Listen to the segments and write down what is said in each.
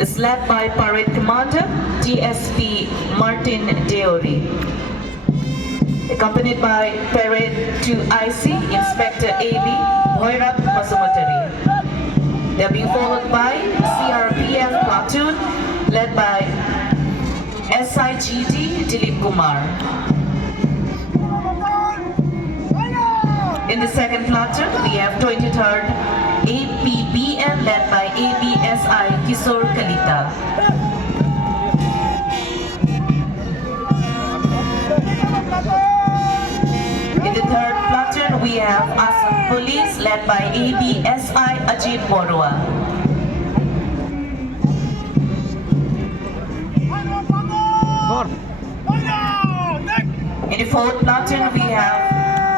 is led by Parade Commander DSP Martin Deori, accompanied by Parade 2IC Inspector AB Bhoirab Masumotari. They're being followed by CRPF platoon led by SIGD Dilip Kumar. In the second platoon, we have 23rd APBN led by ABSI Kishore Kalita. In the third platoon, we have Assam Police led by ABSI Ajit Borua. In the fourth platoon, we have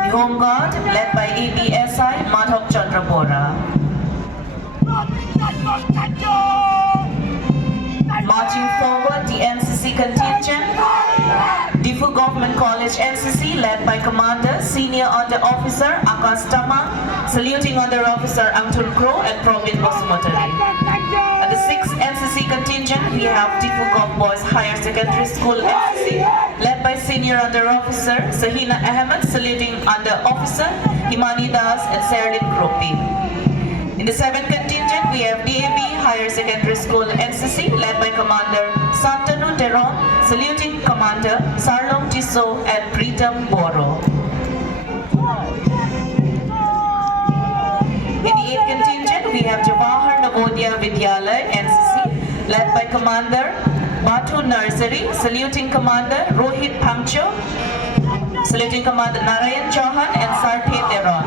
the Home Guard led by ABSI Madhok Chandra Bora. Marching forward, the NCC contingent, Diphu Government College NCC led by Commander Senior Under Officer Akash Tamang, saluting Under Officer Angtul Kro and Probin Basumotari. At the 6th NCC contingent, we have Diphu Govt Boys Higher Secondary School NCC led by Senior Under Officer Sahina Ahmed, saluting Under Officer Himani Das and Serdin Kropi. In the 7th contingent, we have DAB Higher Secondary School NCC led by Commander Santanu Teron, saluting Commander Sarlong Tiso and Pritam Boro. In the 8th contingent, we have Jawahar Navodaya Vidyalaya NCC led by Commander Batu Nursery, saluting Commander Rohit Pangcho, saluting Commander Narayan Chauhan and Sarthe Teron.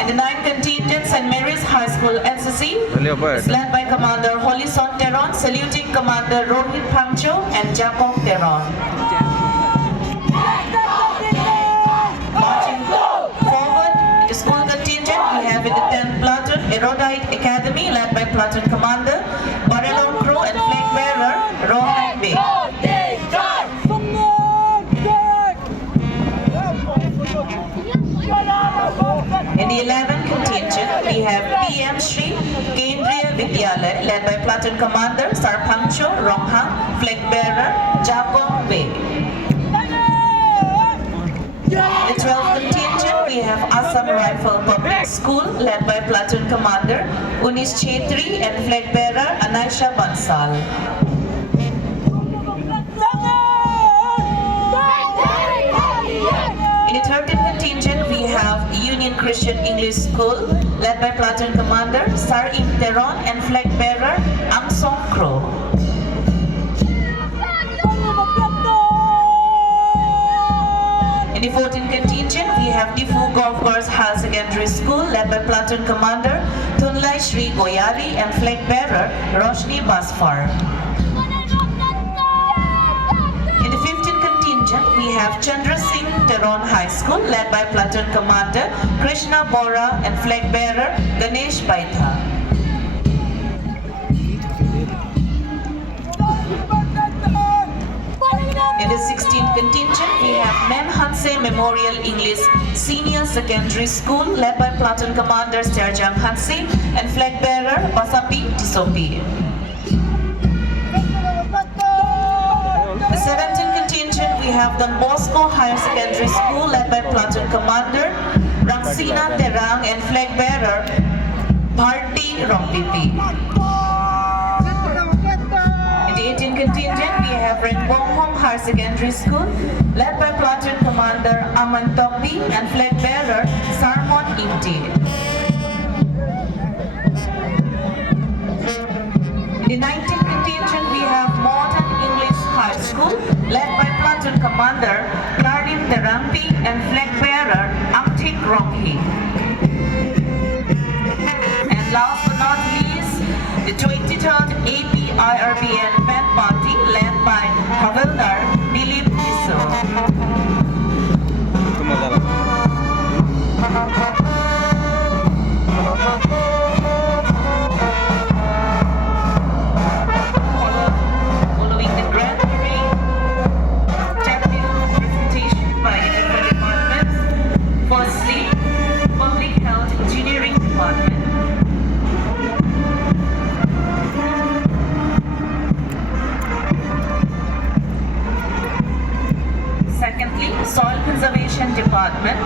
In the 9th contingent, St. Mary's High School NCC is led by Commander Holison Teron, saluting Commander Rohit Pangcho and Jacob Teron. Marching forward, in the school contingent, we have in the 10th Platoon, Erudite Academy led by Platoon Commander Barelon Crow and Flag Bearer Rohan Bey. In the 11th contingent, we have PM Shri Kendriya Vidyalaya led by Platoon Commander Sarpangcho Ronghang, Flag Bearer Jacob Bey. In the 12th contingent, we have Assam Rifle Public School led by Platoon Commander Unis Chetri and Flag Bearer Anaisha Bansal. In the 13th contingent, we have Union Christian English School led by Platoon Commander Sarim Teron and Flag Bearer Amsong Kro. In the 14th contingent, we have Diphu Golf Course Higher Secondary School led by Platoon Commander Tunlai Shri Goyali and Flag Bearer Roshni Basfar. In the 15th contingent, we have Chandra Singh Teron High School led by Platoon Commander Krishna Bora and Flag Bearer Ganesh Baitha. In the 16th contingent, we have Menhanse Memorial English Senior Secondary School led by Platoon Commander Serjang Hanse and Flag Bearer Basapi Tisopi. The 17th contingent, we have Don Bosco Higher Secondary School led by Platoon Commander Rangsina Terang and Flag Bearer Bharti Rompipi. In the 18th contingent, we have Renbonghom Higher Secondary School led by Platoon Commander Aman Tombi and Flag Bearer Sarmon Imti. In the 19th contingent, we have Modern English High School led by Platoon Commander Karim Terampi and Flag Bearer Amtik Ronghi. And last but not least, the 23rd APIRBN Band Party led by Havildar Dilip Tiso. Following the grand parade, technical presentation by different departments. Firstly, Public Health Engineering Department. Soil Conservation Department,